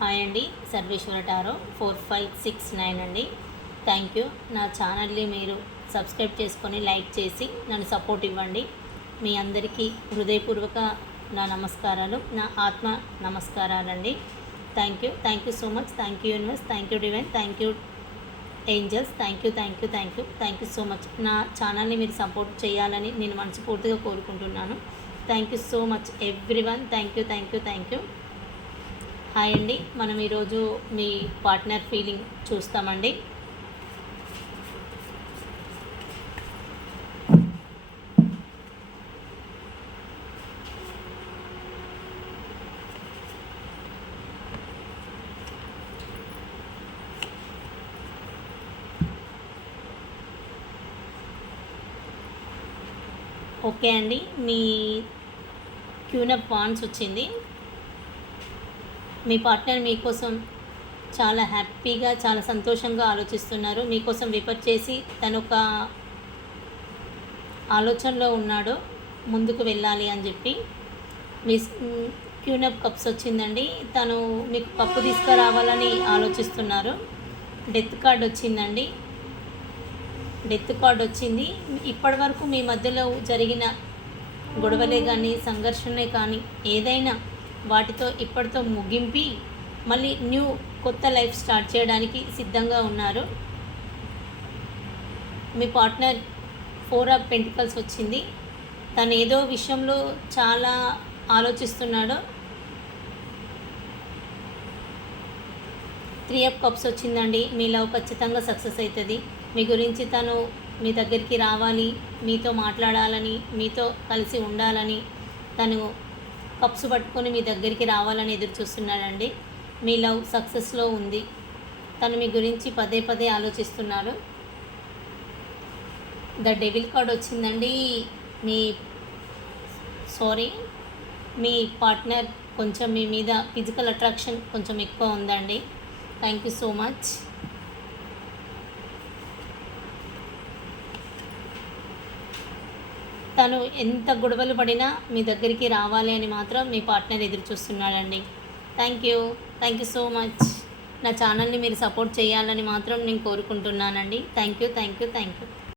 Hi అండి Sarveswara tarot four five six nine అండి. Thank you. నా ఛానల్ని మీరు సబ్స్క్రైబ్ చేసుకొని లైక్ చేసి నన్ను సపోర్ట్ ఇవ్వండి. మీ అందరికీ హృదయపూర్వక నా నమస్కారాలు నా ఆత్మ నమస్కారాలండి. Thank you. Thank you so much. Thank you universe. Thank you divine. Thank you angels. Thank you thank you thank you. Thank you so much. నా ఛానల్ని మీరు సపోర్ట్ చేయాలని నేను మనస్ఫూర్తిగా కోరుకుంటున్నాను. Thank you so much everyone thank you thank you thank you. Hi అండి. మనం ఈరోజు మీ పార్ట్నర్ ఫీలింగ్ చూస్తామండి. ఓకే అండి. మీ క్యూనప్ వాన్స్ వచ్చింది. మీ పార్ట్నర్ మీకోసం చాలా హ్యాపీగా చాలా సంతోషంగా ఆలోచిస్తున్నారు. మీకోసం విపర్ చేసి తను ఒక ఆలోచనలో ఉన్నాడు. ముందుకు వెళ్ళాలి అని చెప్పి మీ క్యూనప్ కప్స్ వచ్చిందండి. తను మీకు కప్పు తీసుకురావాలని ఆలోచిస్తున్నారు. డెత్ కార్డ్ వచ్చిందండి. డెత్ కార్డ్ వచ్చింది. ఇప్పటి వరకు మీ మధ్యలో జరిగిన గొడవలే కానీ సంఘర్షణే కానీ ఏదైనా వాటితో ఇప్పటితో ముగింపి మళ్ళీ న్యూ కొత్త లైఫ్ స్టార్ట్ చేయడానికి సిద్ధంగా ఉన్నారు. మీ పార్ట్నర్ ఫోర్ ఆఫ్ పెంటికల్స్ వచ్చింది. తను ఏదో విషయంలో చాలా ఆలోచిస్తున్నాడు త్రీ ఆఫ్ కప్స్ వచ్చిందండి. మీ లవ్ ఖచ్చితంగా సక్సెస్ అవుతుంది. మీ గురించి తను మీ దగ్గరికి రావాలి మీతో మాట్లాడాలని మీతో కలిసి ఉండాలని తను కప్స్ పట్టుకొని మీ దగ్గరికి రావాలని ఎదురు చూస్తున్నాడండి. మీ లవ్ సక్సెస్లో ఉంది. తను మీ గురించి పదే పదే ఆలోచిస్తున్నాడు ద డెవిల్ కార్డ్ వచ్చిందండి. మీ సారీ మీ పార్ట్నర్ కొంచెం మీ మీద ఫిజికల్ అట్రాక్షన్ కొంచెం ఎక్కువ ఉందండి. Thank you so much. తను ఎంత గొడవలు పడినా మీ దగ్గరికి రావాలి అని మాత్రం మీ పార్ట్నర్ ఎదురు చూస్తున్నాడండి thank you thank you so much నా ఛానల్ని మీరు సపోర్ట్ చేయాలని మాత్రం నేను కోరుకుంటున్నానండి. Thank you thank you thank you